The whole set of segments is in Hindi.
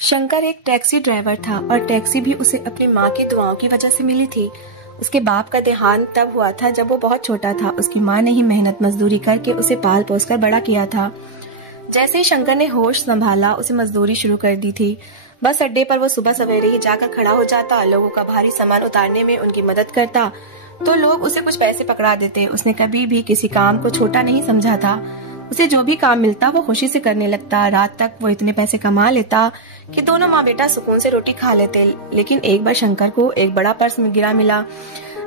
शंकर एक टैक्सी ड्राइवर था और टैक्सी भी उसे अपनी माँ की दुआओं की वजह से मिली थी। उसके बाप का देहांत तब हुआ था जब वो बहुत छोटा था। उसकी माँ ने ही मेहनत मजदूरी करके उसे पाल पोस कर बड़ा किया था। जैसे ही शंकर ने होश संभाला उसे मजदूरी शुरू कर दी थी। बस अड्डे पर वो सुबह सवेरे ही जाकर खड़ा हो जाता, लोगों का भारी सामान उतारने में उनकी मदद करता तो लोग उसे कुछ पैसे पकड़ा देते। उसने कभी भी किसी काम को छोटा नहीं समझा था। उसे जो भी काम मिलता वो खुशी से करने लगता। रात तक वो इतने पैसे कमा लेता कि दोनों माँ बेटा सुकून से रोटी खा लेते। लेकिन एक बार शंकर को एक बड़ा पर्स गिरा मिला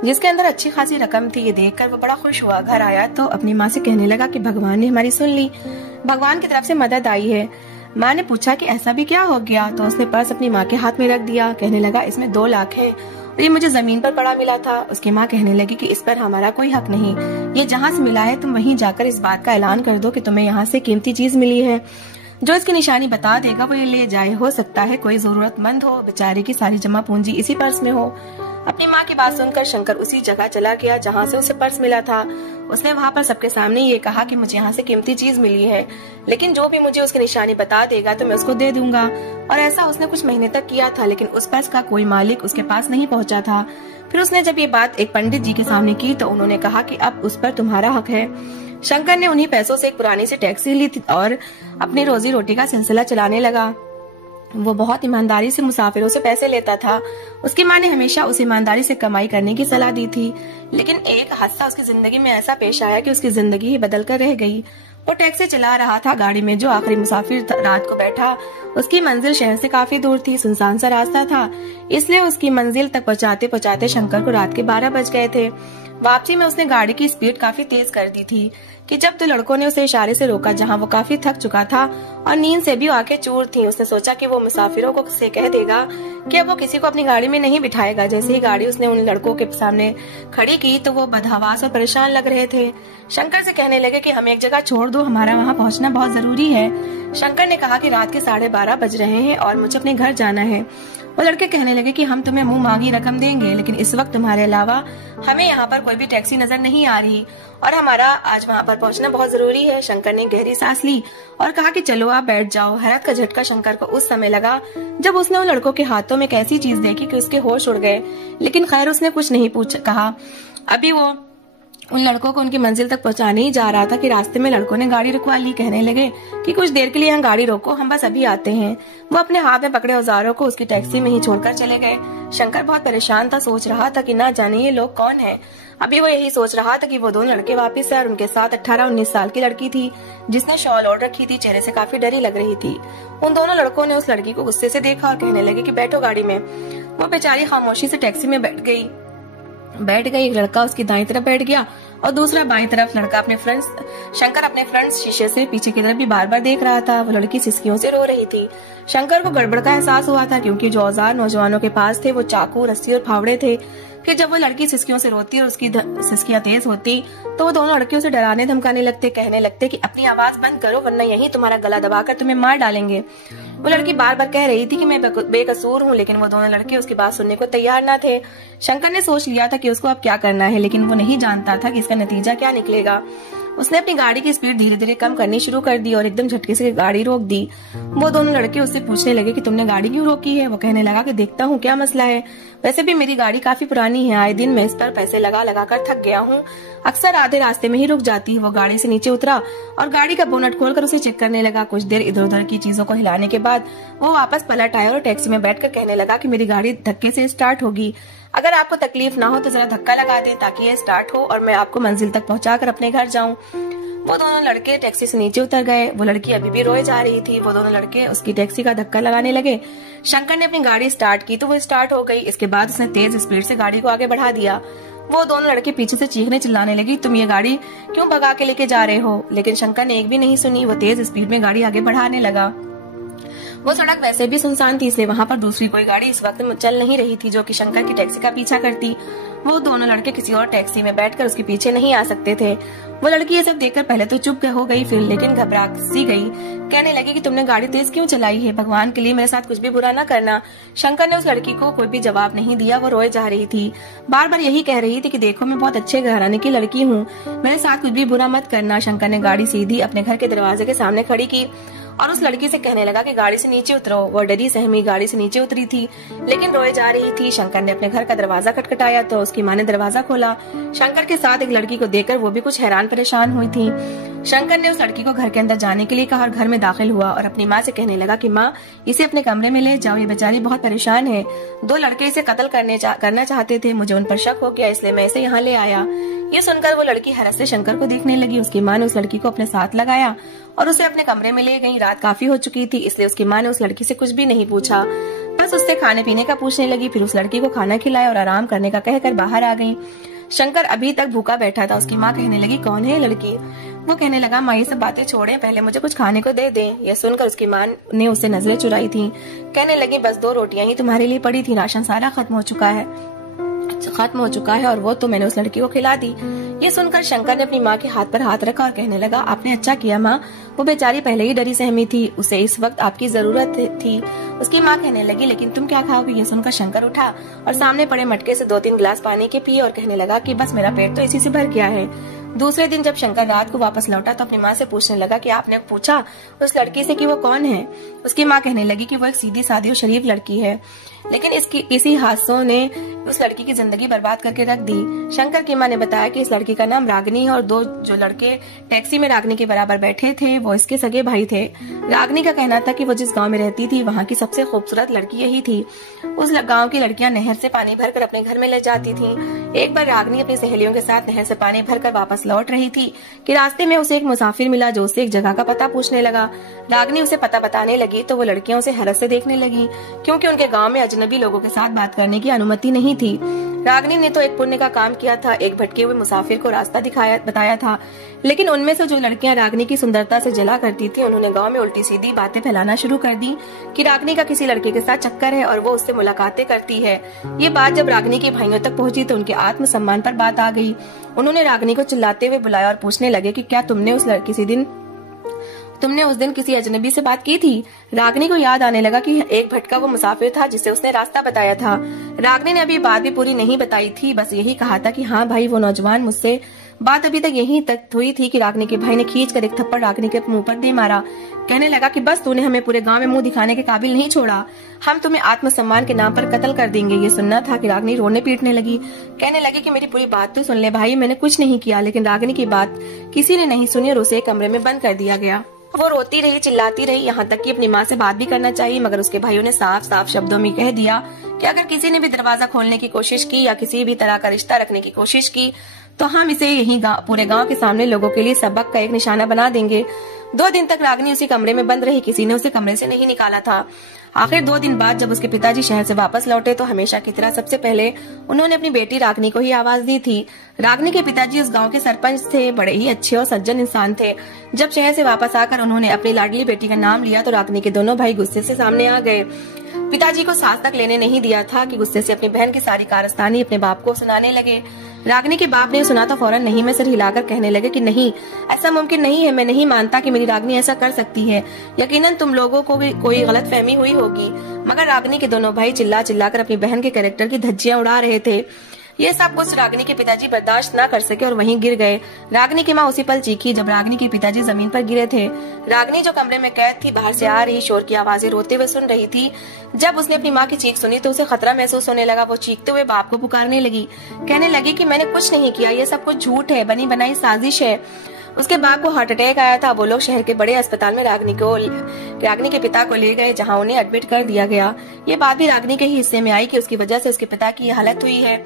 जिसके अंदर अच्छी खासी रकम थी। ये देखकर वो बड़ा खुश हुआ। घर आया तो अपनी माँ से कहने लगा कि भगवान ने हमारी सुन ली, भगवान की तरफ से मदद आई है। माँ ने पूछा कि ऐसा भी क्या हो गया, तो उसने पर्स अपनी माँ के हाथ में रख दिया। कहने लगा इसमें 2 लाख है और ये मुझे जमीन पर पड़ा मिला था। उसकी माँ कहने लगी कि इस पर हमारा कोई हक नहीं, ये जहाँ से मिला है तुम वहीं जाकर इस बात का ऐलान कर दो कि तुम्हें यहाँ से कीमती चीज मिली है। जो इसकी निशानी बता देगा वो ये ले जाए। हो सकता है कोई जरूरतमंद हो, बेचारे की सारी जमा पूंजी इसी पर्स में हो। अपनी माँ की बात सुनकर शंकर उसी जगह चला गया जहाँ से उसे पर्स मिला था। उसने वहाँ पर सबके सामने ये कहा कि मुझे यहाँ से कीमती चीज मिली है, लेकिन जो भी मुझे उसकी निशानी बता देगा तो मैं उसको दे दूंगा। और ऐसा उसने कुछ महीने तक किया था, लेकिन उस पर्स का कोई मालिक उसके पास नहीं पहुँचा था। फिर उसने जब ये बात एक पंडित जी के सामने की तो उन्होंने कहा कि अब उस पर तुम्हारा हक है। शंकर ने उन्हीं पैसों से एक पुरानी सी टैक्सी ली थी और अपनी रोजी रोटी का सिलसिला चलाने लगा। वो बहुत ईमानदारी से मुसाफिरों से पैसे लेता था। उसकी माँ ने हमेशा उसे ईमानदारी से कमाई करने की सलाह दी थी, लेकिन एक हादसा उसकी जिंदगी में ऐसा पेश आया कि उसकी जिंदगी ही बदल कर रह गई। वो टैक्सी चला रहा था। गाड़ी में जो आखिरी मुसाफिर रात को बैठा उसकी मंजिल शहर से काफी दूर थी। सुनसान सा रास्ता था, इसलिए उसकी मंजिल तक पहुँचाते पहुँचाते शंकर को रात के 12 बज गए थे। वापसी में उसने गाड़ी की स्पीड काफी तेज कर दी थी कि जब 2 लड़कों ने उसे इशारे से रोका, जहां वो काफी थक चुका था और नींद से भी आंखें चूर थीं। उसने सोचा कि वो मुसाफिरों को से कह देगा कि अब वो किसी को अपनी गाड़ी में नहीं बिठाएगा। जैसे ही गाड़ी उसने उन लड़कों के सामने खड़ी की तो वो बदहवास और परेशान लग रहे थे। शंकर से कहने लगे कि हमें एक जगह छोड़ दो, हमारा वहाँ पहुँचना बहुत जरूरी है। शंकर ने कहा कि रात के 12:30 बज रहे हैं और मुझे अपने घर जाना है। वो लड़के कहने लगे कि हम तुम्हें मुंह मांगी रकम देंगे, लेकिन इस वक्त तुम्हारे अलावा हमें यहाँ पर कोई भी टैक्सी नजर नहीं आ रही और हमारा आज वहाँ पर पहुँचना बहुत जरूरी है। शंकर ने गहरी सांस ली और कहा कि चलो आप बैठ जाओ। हैरत का झटका शंकर को उस समय लगा जब उसने उन लड़कों के हाथों में एक ऐसी चीज देखी कि उसके होश उड़ गए, लेकिन खैर उसने कुछ नहीं कहा। अभी वो उन लड़कों को उनकी मंजिल तक पहुंचाने ही जा रहा था कि रास्ते में लड़कों ने गाड़ी रुकवा ली। कहने लगे कि कुछ देर के लिए यहाँ गाड़ी रोको, हम बस अभी आते हैं। वो अपने हाथ में पकड़े औजारों को उसकी टैक्सी में ही छोड़कर चले गए। शंकर बहुत परेशान था, सोच रहा था कि ना जाने ये लोग कौन हैं। अभी वो यही सोच रहा था कि वो 2 लड़के वापिस आए और उनके साथ 18-19 साल की लड़की थी जिसने शॉल ओढ़ रखी थी, चेहरे से काफी डरी लग रही थी। उन दोनों लड़कों ने उस लड़की को गुस्से से देखा और कहने लगे कि बैठो गाड़ी में। वो बेचारी खामोशी से टैक्सी में बैठ गई। एक लड़का उसकी दाईं तरफ बैठ गया और दूसरा बाईं तरफ। लड़का शंकर अपने फ्रंट शीशे से पीछे की तरफ भी बार बार देख रहा था। वो लड़की सिसकियों से रो रही थी। शंकर को गड़बड़ का एहसास हुआ था क्योंकि जो औजार नौजवानों के पास थे वो चाकू, रस्सी और फावड़े थे कि जब वो लड़की सिसकियों से रोती और उसकी सिसकियां तेज होती तो वो दोनों लड़कियों से डराने धमकाने लगते, कहने लगते कि अपनी आवाज बंद करो वरना यहीं तुम्हारा गला दबाकर तुम्हें मार डालेंगे। वो लड़की बार बार कह रही थी कि मैं बेकसूर हूँ, लेकिन वो दोनों लड़के उसकी बात सुनने को तैयार न थे। शंकर ने सोच लिया था कि उसको अब क्या करना है, लेकिन वो नहीं जानता था कि इसका नतीजा क्या निकलेगा। उसने अपनी गाड़ी की स्पीड धीरे धीरे कम करनी शुरू कर दी और एकदम झटके से गाड़ी रोक दी। वो दोनों लड़के उससे पूछने लगे कि तुमने गाड़ी क्यों रोकी है। वो कहने लगा कि देखता हूँ क्या मसला है, वैसे भी मेरी गाड़ी काफी पुरानी है, आए दिन मैं इस पर पैसे लगा लगा कर थक गया हूँ, अक्सर आधे रास्ते में ही रुक जाती है। वो गाड़ी से नीचे उतरा और गाड़ी का बोनट खोलकर उसे चेक करने लगा। कुछ देर इधर उधर की चीजों को हिलाने के बाद वो वापस पलट आया और टैक्सी में बैठकर कहने लगा कि मेरी गाड़ी धक्के से स्टार्ट होगी, अगर आपको तकलीफ ना हो तो जरा धक्का लगा दें ताकि ये स्टार्ट हो और मैं आपको मंजिल तक पहुंचाकर अपने घर जाऊं। वो दोनों लड़के टैक्सी से नीचे उतर गए। वो लड़की अभी भी रोए जा रही थी। वो दोनों लड़के उसकी टैक्सी का धक्का लगाने लगे। शंकर ने अपनी गाड़ी स्टार्ट की तो वो स्टार्ट हो गई। इसके बाद उसने तेज स्पीड से गाड़ी को आगे बढ़ा दिया। वो दोनों लड़के पीछे से चीखने चिल्लाने लगी, तुम ये गाड़ी क्यों भगा के लेके जा रहे हो। लेकिन शंकर ने एक भी नहीं सुनी। वो तेज स्पीड में गाड़ी आगे बढ़ाने लगा। वो सड़क वैसे भी सुनसान थी, इसलिए वहाँ पर दूसरी कोई गाड़ी इस वक्त चल नहीं रही थी जो कि शंकर की टैक्सी का पीछा करती। वो दोनों लड़के किसी और टैक्सी में बैठकर उसके पीछे नहीं आ सकते थे। वो लड़की ये सब देखकर पहले तो चुप हो गई, फिर लेकिन घबरा सी गई। कहने लगी कि तुमने गाड़ी तेज क्यों चलाई है, भगवान के लिए मेरे साथ कुछ भी बुरा ना करना। शंकर ने उस लड़की को कोई भी जवाब नहीं दिया। वो रोए जा रही थी, बार बार यही कह रही थी कि देखो मैं बहुत अच्छे घराने की लड़की हूँ, मेरे साथ कुछ भी बुरा मत करना। शंकर ने गाड़ी सीधी अपने घर के दरवाजे के सामने खड़ी की और उस लड़की से कहने लगा कि गाड़ी से नीचे उतरो। वो डरी सहमी गाड़ी से नीचे उतरी थी, लेकिन रोए जा रही थी। शंकर ने अपने घर का दरवाजा खटखटाया तो उसकी माँ ने दरवाजा खोला। शंकर के साथ एक लड़की को देखकर वो भी कुछ हैरान परेशान हुई थी। शंकर ने उस लड़की को घर के अंदर जाने के लिए कहा और घर में दाखिल हुआ और अपनी माँ से कहने लगा कि माँ, इसे अपने कमरे में ले जाओ, ये बेचारी बहुत परेशान है। 2 लड़के इसे कत्ल करना चाहते थे, मुझे उन पर शक हो गया, इसलिए मैं इसे यहाँ ले आया। ये सुनकर वो लड़की हैरत से शंकर को देखने लगी। उसकी माँ ने उस लड़की को अपने साथ लगाया और उसे अपने कमरे में ले गई। रात काफी हो चुकी थी, इसलिए उसकी माँ ने उस लड़की से कुछ भी नहीं पूछा, बस उससे खाने पीने का पूछने लगी। फिर उस लड़की को खाना खिलाया और आराम करने का कहकर बाहर आ गई। शंकर अभी तक भूखा बैठा था। उसकी माँ कहने लगी, कौन है लड़की? वो कहने लगा, माँ ये सब बातें छोड़े, पहले मुझे कुछ खाने को दे दे। यह सुनकर उसकी माँ ने उससे नजरें चुराई थी। कहने लगी, बस 2 रोटियां ही तुम्हारे लिए पड़ी थी, राशन सारा खत्म हो चुका है और वो तो मैंने उस लड़की को खिला दी। ये सुनकर शंकर ने अपनी माँ के हाथ पर हाथ रखा और कहने लगा, आपने अच्छा किया माँ, वो बेचारी पहले ही डरी सहमी थी, उसे इस वक्त आपकी जरूरत थी। उसकी माँ कहने लगी, लेकिन तुम क्या खाओगी? ये सुनकर शंकर उठा और सामने पड़े मटके से 2-3 गिलास पानी के पिए और कहने लगा कि बस मेरा पेट तो इसी से भर गया है। दूसरे दिन जब शंकर रात को वापस लौटा तो अपनी माँ से पूछने लगा कि आपने पूछा उस लड़की से कि वो कौन है? उसकी माँ कहने लगी कि वो एक सीधी सादी और शरीफ लड़की है, लेकिन इसी हादसों ने उस लड़की की जिंदगी बर्बाद करके रख दी। शंकर की माँ ने बताया कि इस लड़की का नाम रागनी है और 2 जो लड़के टैक्सी में रागनी के बराबर बैठे थे वो इसके सगे भाई थे। रागनी का कहना था कि वो जिस गांव में रहती थी वहाँ की सबसे खूबसूरत लड़की यही थी। उस गांव की लड़कियां नहर से पानी भरकर अपने घर में ले जाती थीं। एक बार रागनी अपनी सहेलियों के साथ नहर से पानी भरकर वापस लौट रही थी कि रास्ते में उसे एक मुसाफिर मिला जो उससे एक जगह का पता पूछने लगा। रागनी उसे पता बताने लगी तो वो लड़कियां उसे हैरत से देखने लगी, क्योंकि उनके गांव में अजनबी लोगों के साथ बात करने की अनुमति नहीं थी। रागनी ने तो एक पुण्य का काम किया था, एक भटके हुए मुसाफिर को रास्ता बताया था, लेकिन उनमें से जो लड़कियां रागनी की सुंदरता से जला करती थी उन्होंने गांव में उल्टी सीधी बातें फैलाना शुरू कर दी कि रागनी का किसी लड़के के साथ चक्कर है और वो उससे मुलाकातें करती है। ये बात जब रागनी के भाइयों तक पहुंची तो उनके आत्मसम्मान पर बात आ गई। उन्होंने रागनी को चिल्लाते हुए बुलाया और पूछने लगे कि क्या तुमने उस दिन किसी अजनबी से बात की थी? रागनी को याद आने लगा कि एक भटका वो मुसाफिर था जिसे उसने रास्ता बताया था। रागनी ने अभी बात भी पूरी नहीं बताई थी, बस यही कहा था कि हाँ भाई, वो नौजवान मुझसे बात अभी तक यहीं तक हुई थी कि रागनी के भाई ने खींचकर एक थप्पड़ रागनी के मुंह पर दे मारा। कहने लगा कि बस तूने हमें पूरे गांव में मुंह दिखाने के काबिल नहीं छोड़ा, हम तुम्हें आत्मसम्मान के नाम पर कत्ल कर देंगे। ये सुनना था कि रागनी रोने पीटने लगी। कहने लगी कि मेरी पूरी बात तो सुन ले भाई, मैंने कुछ नहीं किया। लेकिन रागनी की बात किसी ने नहीं सुनी और उसे एक कमरे में बंद कर दिया गया। वो रोती रही, चिल्लाती रही, यहाँ तक कि अपनी माँ से बात भी करना चाहिए, मगर उसके भाइयों ने साफ साफ शब्दों में कह दिया कि अगर किसी ने भी दरवाजा खोलने की कोशिश की या किसी भी तरह का रिश्ता रखने की कोशिश की तो हम इसे यहीं पूरे गांव के सामने लोगों के लिए सबक का एक निशाना बना देंगे। 2 दिन तक रागनी उसी कमरे में बंद रही, किसी ने उसे कमरे से नहीं निकाला था। आखिर 2 दिन बाद जब उसके पिताजी शहर से वापस लौटे तो हमेशा की तरह सबसे पहले उन्होंने अपनी बेटी रागनी को ही आवाज दी थी। रागनी के पिताजी उस गांव के सरपंच थे, बड़े ही अच्छे और सज्जन इंसान थे। जब शहर से वापस आकर उन्होंने अपनी लाडली बेटी का नाम लिया तो रागनी के दोनों भाई गुस्से से सामने आ गए। पिताजी को सांस तक लेने नहीं दिया था कि गुस्से से अपनी बहन की सारी कारस्तानी अपने बाप को सुनाने लगे। रागनी के बाप ने सुना तो फौरन नहीं में सिर हिलाकर कहने लगे कि नहीं, ऐसा मुमकिन नहीं है, मैं नहीं मानता कि मेरी रागनी ऐसा कर सकती है। यकीनन तुम लोगों को भी कोई गलत फहमी हुई होगी। मगर रागनी के दोनों भाई चिल्ला चिल्लाकर अपनी बहन के कैरेक्टर की धज्जियां उड़ा रहे थे। ये सब कुछ रागनी के पिताजी बर्दाश्त न कर सके और वहीं गिर गए। रागनी की माँ उसी पल चीखी जब रागनी के पिताजी जमीन पर गिरे थे। रागनी जो कमरे में कैद थी बाहर से आ रही शोर की आवाजें रोते हुए सुन रही थी। जब उसने अपनी माँ की चीख सुनी तो उसे खतरा महसूस होने लगा। वो चीखते हुए बाप को पुकारने लगी, कहने लगी कि मैंने कुछ नहीं किया, ये सब कुछ झूठ है, बनी बनाई साजिश है। उसके बाप को हार्ट अटैक आया था। वो लोग शहर के बड़े अस्पताल में रागनी के पिता को ले गए, जहाँ उन्हें एडमिट कर दिया गया। ये बात भी रागनी के ही हिस्से में आई कि उसकी वजह से उसके पिता की हालत हुई है।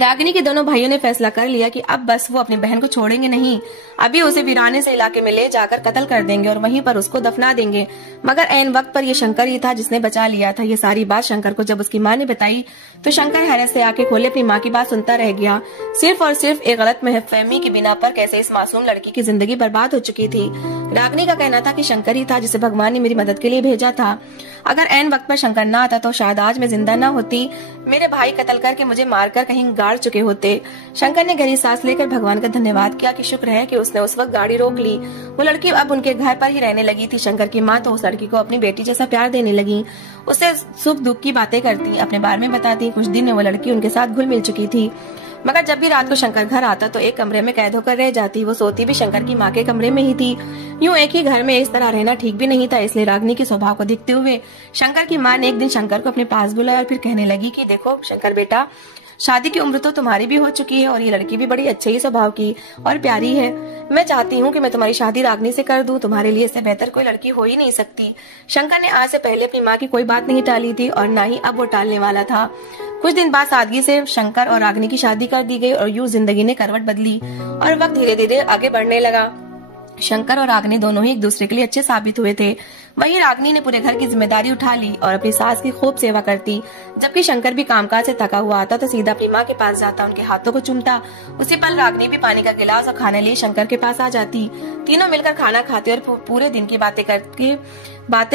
रागिनी के दोनों भाइयों ने फैसला कर लिया कि अब बस वो अपनी बहन को छोड़ेंगे नहीं, अभी उसे वीराने से इलाके में ले जाकर कत्ल कर देंगे और वहीं पर उसको दफना देंगे। मगर ऐन वक्त पर ये शंकर ही था जिसने बचा लिया था। ये सारी बात शंकर को जब उसकी माँ ने बताई तो शंकर हैरत से आंखें खोले अपनी माँ की बात सुनता रह गया। सिर्फ और सिर्फ एक गलत महफहमी की बिना पर कैसे इस मासूम लड़की की जिंदगी बर्बाद हो चुकी थी। रागिनी का कहना था कि शंकर ही था जिसे भगवान ने मेरी मदद के लिए भेजा था। अगर ऐन वक्त पर शंकर ना आता तो शायद आज मैं जिंदा न होती, मेरे भाई कत्ल करके मुझे मारकर कहीं गाड़ चुके होते। शंकर ने गहरी सांस लेकर भगवान का धन्यवाद किया कि शुक्र है कि उसने उस वक्त गाड़ी रोक ली। वो लड़की अब उनके घर पर ही रहने लगी थी। शंकर की माँ तो उस लड़की को अपनी बेटी जैसा प्यार देने लगी, उससे सुख दुख की बातें करती, अपने बारे में बताती। कुछ दिन में वो लड़की उनके साथ घुल मिल चुकी थी। मगर जब भी रात को शंकर घर आता तो एक कमरे में कैद होकर रह जाती। वो सोती भी शंकर की माँ के कमरे में ही थी। यूं एक ही घर में इस तरह रहना ठीक भी नहीं था, इसलिए रागिनी के स्वभाव को देखते हुए शंकर की माँ ने एक दिन शंकर को अपने पास बुलाया और फिर कहने लगी कि देखो शंकर बेटा, शादी की उम्र तो तुम्हारी भी हो चुकी है और ये लड़की भी बड़ी अच्छे ही स्वभाव की और प्यारी है। मैं चाहती हूँ कि मैं तुम्हारी शादी रागिनी से कर दूं। तुम्हारे लिए इससे बेहतर कोई लड़की हो ही नहीं सकती। शंकर ने आज से पहले अपनी माँ की कोई बात नहीं टाली थी और ना ही अब वो टालने वाला था। कुछ दिन बाद सादगी से शंकर और रागिनी की शादी कर दी गई और यूं जिंदगी ने करवट बदली और वक्त धीरे धीरे आगे बढ़ने लगा। शंकर और रागिनी दोनों ही एक दूसरे के लिए अच्छे साबित हुए थे। वहीं रागिनी ने पूरे घर की जिम्मेदारी उठा ली और अपनी सास की खूब सेवा करती। जबकि शंकर भी कामकाज से थका हुआ आता तो सीधा अपनी माँ के पास जाता, उनके हाथों को चूमता। उसी पल रागिनी भी पानी का गिलास और खाने लिए शंकर के पास आ जाती। तीनों मिलकर खाना खाते और पूरे दिन की बातें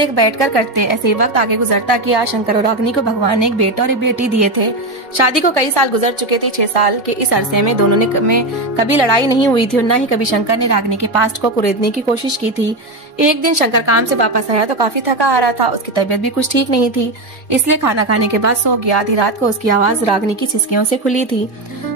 बैठकर करते। ऐसे वक्त आगे गुजरता कि आज शंकर और रागिनी को भगवान ने एक बेटा और एक बेटी दिए थे। शादी को कई साल गुजर चुके थे। 6 साल के इस अरसे में दोनों में कभी लड़ाई नहीं हुई थी और न ही कभी शंकर ने रागिनी के पास्ट को कुरेदने की कोशिश की थी। एक दिन शंकर काम से वापस आया तो काफी थका आ रहा था। उसकी तबीयत भी कुछ ठीक नहीं थी, इसलिए खाना खाने के बाद सो गया। आधी रात को उसकी आवाज रागिनी की सिसकियों से खुली थी।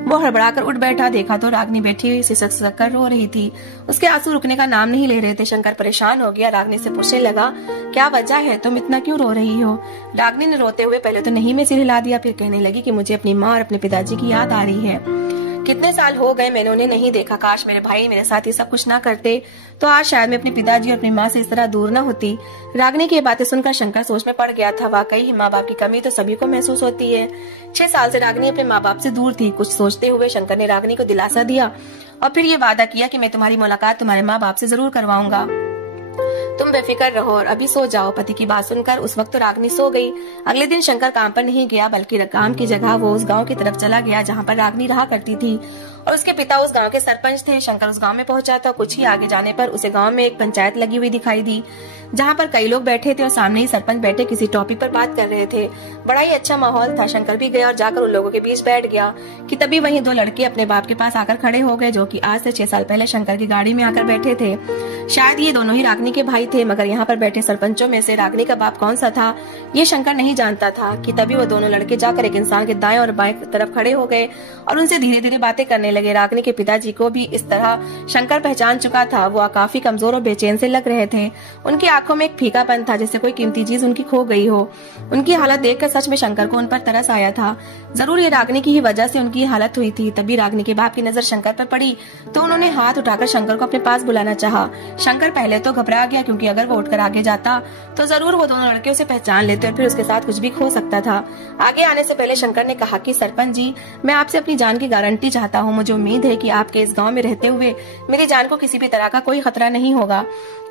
वो हड़बड़ाकर उठ बैठा, देखा तो रागिनी बैठी हुई सिसक सिसक कर रो रही थी। उसके आंसू रुकने का नाम नहीं ले रहे थे। शंकर परेशान हो गया। रागिनी से पूछने लगा, क्या वजह है, तुम इतना क्यों रो रही हो? रागिनी ने रोते हुए पहले तो नहीं में सिर हिला दिया, फिर कहने लगी कि मुझे अपनी माँ और अपने पिताजी की याद आ रही है। कितने साल हो गए मैंने उन्हें नहीं देखा। काश मेरे भाई मेरे साथ ये सब कुछ ना करते तो आज शायद मैं अपने पिताजी और अपनी माँ से इस तरह दूर न होती। रागिनी की बातें सुनकर शंकर सोच में पड़ गया था। वाकई माँ बाप की कमी तो सभी को महसूस होती है। 6 साल से रागिनी अपने माँ बाप से दूर थी। कुछ सोचते हुए शंकर ने रागिनी को दिलासा दिया और फिर ये वादा किया कि मैं तुम्हारी मुलाकात तुम्हारे माँ बाप से जरूर करवाऊंगा। तुम बेफिक्र रहो और अभी सो जाओ। पति की बात सुनकर उस वक्त तो रागिनी सो गई। अगले दिन शंकर काम पर नहीं गया, बल्कि काम की जगह वो उस गांव की तरफ चला गया जहां पर रागिनी रहा करती थी और उसके पिता उस गांव के सरपंच थे। शंकर उस गांव में पहुंचा था। कुछ ही आगे जाने पर उसे गांव में एक पंचायत लगी हुई दिखाई दी जहां पर कई लोग बैठे थे और सामने ही सरपंच बैठे किसी टॉपिक पर बात कर रहे थे। बड़ा ही अच्छा माहौल था। शंकर भी गया और जाकर उन लोगों के बीच बैठ गया कि तभी वहीं 2 लड़के अपने बाप के पास आकर खड़े हो गए, जो कि आज से 6 साल पहले शंकर की गाड़ी में आकर बैठे थे। शायद ये दोनों ही रागिनी के भाई थे, मगर यहाँ पर बैठे सरपंचों में से रागिनी का बाप कौन सा था ये शंकर नहीं जानता था। कि तभी वो दोनों लड़के जाकर एक इंसान के दाएं और बाएं तरफ खड़े हो गए और उनसे धीरे धीरे बातें करने लगे। रागिनी के पिताजी को भी इस तरह शंकर पहचान चुका था। वो काफी कमजोर और बेचैन से लग रहे थे। उनकी आंखों में एक फीकापन था, जैसे कोई कीमती चीज उनकी खो गई हो। उनकी हालत देखकर सच में शंकर को उन पर तरस आया था। जरूर ये रागिनी की ही वजह से उनकी हालत हुई थी। तभी रागिनी के बाप की नजर शंकर पर पड़ी तो उन्होंने हाथ उठाकर शंकर को अपने पास बुलाना चाहा। शंकर पहले तो घबरा गया, क्योंकि अगर वो उठकर आगे जाता तो जरूर वो दोनों लड़के उसे पहचान लेते और फिर उसके साथ कुछ भी हो सकता था। आगे आने से पहले शंकर ने कहा कि सरपंच जी, मैं आपसे अपनी जान की गारंटी चाहता हूँ। मुझे उम्मीद है कि आपके इस गाँव में रहते हुए मेरी जान को किसी भी तरह का कोई खतरा नहीं होगा।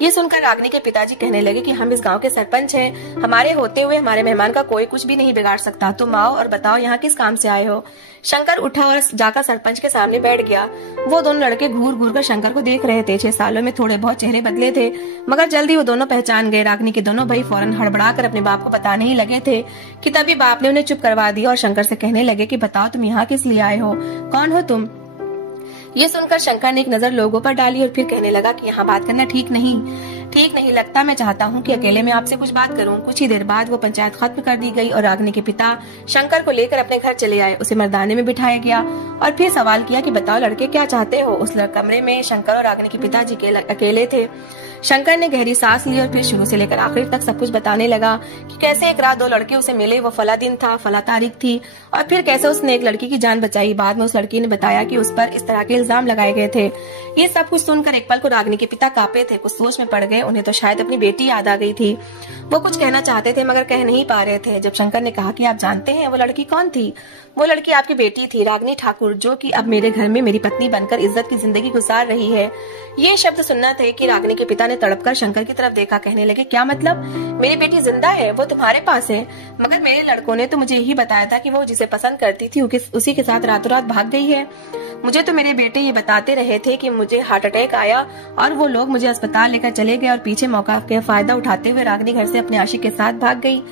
ये सुनकर रागिनी के पिताजी कहने लगे कि हम इस गांव के सरपंच हैं, हमारे होते हुए हमारे मेहमान का कोई कुछ भी नहीं बिगाड़ सकता। तुम आओ और बताओ यहाँ किस काम से आए हो। शंकर उठा और जाकर सरपंच के सामने बैठ गया। वो दोनों लड़के घूर घूर कर शंकर को देख रहे थे। 6 सालों में थोड़े बहुत चेहरे बदले थे, मगर जल्दी वो दोनों पहचान गए। रागिनी के दोनों भाई फौरन हड़बड़ा कर अपने बाप को बताने ही लगे थे कि तभी बाप ने उन्हें चुप करवा दिया और शंकर से कहने लगे कि बताओ तुम यहाँ किस लिए आए हो, कौन हो तुम? ये सुनकर शंकर ने एक नजर लोगों पर डाली और फिर कहने लगा कि यहाँ बात करना ठीक नहीं लगता। मैं चाहता हूँ कि अकेले में आपसे कुछ बात करूँ। कुछ ही देर बाद वो पंचायत खत्म कर दी गई और रागिनी के पिता शंकर को लेकर अपने घर चले आए। उसे मर्दाने में बिठाया गया और फिर सवाल किया कि बताओ लड़के क्या चाहते हो। उस कमरे में शंकर और रागिनी के पिताजी अकेले थे। शंकर ने गहरी सांस ली और फिर शुरू से लेकर आखिर तक सब कुछ बताने लगा कि कैसे एक रात 2 लड़के उसे मिले, वो फला दिन था, फला तारीख थी, और फिर कैसे उसने एक लड़की की जान बचाई। बाद में उस लड़की ने बताया कि उस पर इस तरह के इल्जाम लगाए गए थे। ये सब कुछ सुनकर एक पल को रागिनी के पिता कांपे थे, कुछ सोच में पड़ गए। उन्हें तो शायद अपनी बेटी याद आ गई थी। वो कुछ कहना चाहते थे मगर कह नहीं पा रहे थे। जब शंकर ने कहा कि आप जानते हैं वो लड़की कौन थी? वो लड़की आपकी बेटी थी, रागिनी ठाकुर, जो कि अब मेरे घर में मेरी पत्नी बनकर इज्जत की जिंदगी गुजार रही है। ये शब्द सुनना थे कि रागिनी के पिता ने तड़पकर शंकर की तरफ देखा। कहने लगे, क्या मतलब? मेरी बेटी जिंदा है, वो तुम्हारे पास है? मगर मेरे लड़कों ने तो मुझे यही बताया था कि वो जिसे पसंद करती थी उसी के साथ रातों रात भाग गई है। मुझे तो मेरे बेटे ये बताते रहे थे कि मुझे हार्ट अटैक आया और वो लोग मुझे अस्पताल लेकर चले गए और पीछे मौका का फायदा उठाते हुए रागिनी घर से अपने आशिक के साथ भाग गई।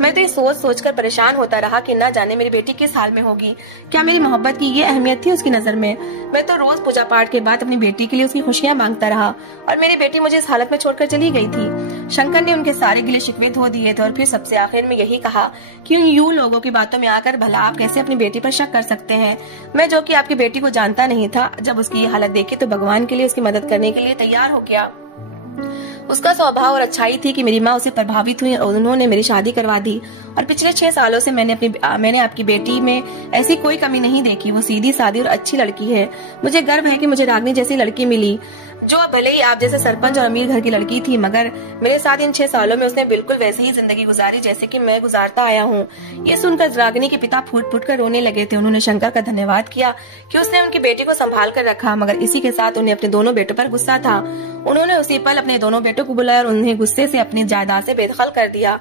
मैं तो ये सोच कर परेशान होता रहा कि ना जाने मेरी बेटी किस हाल में होगी। क्या मेरी मोहब्बत की ये अहमियत थी उसकी नजर में? मैं तो रोज पूजा पाठ के बाद अपनी बेटी के लिए उसकी खुशियां मांगता रहा और मेरी बेटी मुझे इस हालत में छोड़कर चली गई थी। शंकर ने उनके सारे गिले शिकवे धो दिए थे और फिर सबसे आखिर में यही कहा कि यूं लोगों की बातों में आकर भला आप कैसे अपनी बेटी पर शक कर सकते हैं। मैं जो कि आपकी बेटी को जानता नहीं था, जब उसकी ये हालत देखी तो भगवान के लिए उसकी मदद करने के लिए तैयार हो गया। उसका स्वभाव और अच्छाई थी कि मेरी माँ उसे प्रभावित हुई और उन्होंने मेरी शादी करवा दी। और पिछले 6 सालों से मैंने आपकी बेटी में ऐसी कोई कमी नहीं देखी। वो सीधी सादी और अच्छी लड़की है। मुझे गर्व है कि मुझे रागनी जैसी लड़की मिली, जो भले ही आप जैसे सरपंच और अमीर घर की लड़की थी, मगर मेरे साथ इन 6 सालों में उसने बिल्कुल वैसे ही जिंदगी गुजारी जैसे कि मैं गुजारता आया हूँ। ये सुनकर रागिनी के पिता फूट फूट कर रोने लगे थे। उन्होंने शंकर का धन्यवाद किया कि उसने उनकी बेटी को संभाल कर रखा, मगर इसी के साथ उन्हें अपने दोनों बेटों पर गुस्सा था। उन्होंने उसी पल अपने दोनों बेटों को बुलाया और उन्हें गुस्से से अपनी जायदाद से बेदखल कर दिया।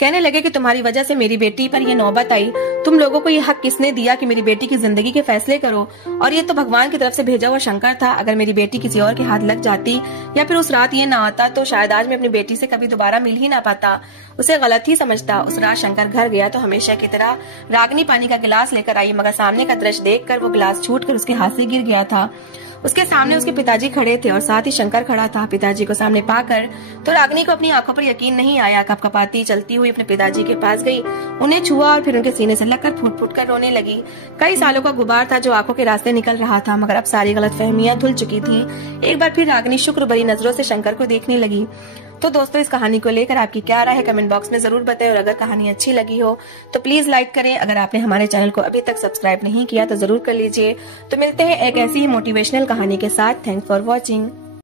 कहने लगे कि तुम्हारी वजह से मेरी बेटी पर ये नौबत आई। तुम लोगों को ये हक किसने दिया कि मेरी बेटी की जिंदगी के फैसले करो? और ये तो भगवान की तरफ से भेजा हुआ शंकर था। अगर मेरी बेटी किसी और के हाथ लग जाती या फिर उस रात ये ना आता तो शायद आज मैं अपनी बेटी से कभी दोबारा मिल ही ना पाता। उसे गलत ही समझता। उस रात शंकर घर गया तो हमेशा की तरह रागिनी पानी का गिलास लेकर आई, मगर सामने का दृश्य देखकर वो गिलास छूटकर उसके हाथ से गिर गया था। उसके सामने उसके पिताजी खड़े थे और साथ ही शंकर खड़ा था। पिताजी को सामने पाकर तो रागिनी को अपनी आंखों पर यकीन नहीं आया। कपकपाती चलती हुई अपने पिताजी के पास गई, उन्हें छुआ और फिर उनके सीने से लगकर फूट फूट कर रोने लगी। कई सालों का गुबार था जो आंखों के रास्ते निकल रहा था, मगर अब सारी गलतफहमियां धुल चुकी थी। एक बार फिर रागिनी शुक्र भरी नजरों से शंकर को देखने लगी। तो दोस्तों, इस कहानी को लेकर आपकी क्या राय है कमेंट बॉक्स में जरूर बताएं। और अगर कहानी अच्छी लगी हो तो प्लीज लाइक करें। अगर आपने हमारे चैनल को अभी तक सब्सक्राइब नहीं किया तो जरूर कर लीजिए। तो मिलते हैं एक ऐसी ही मोटिवेशनल कहानी के साथ। Thanks for watching.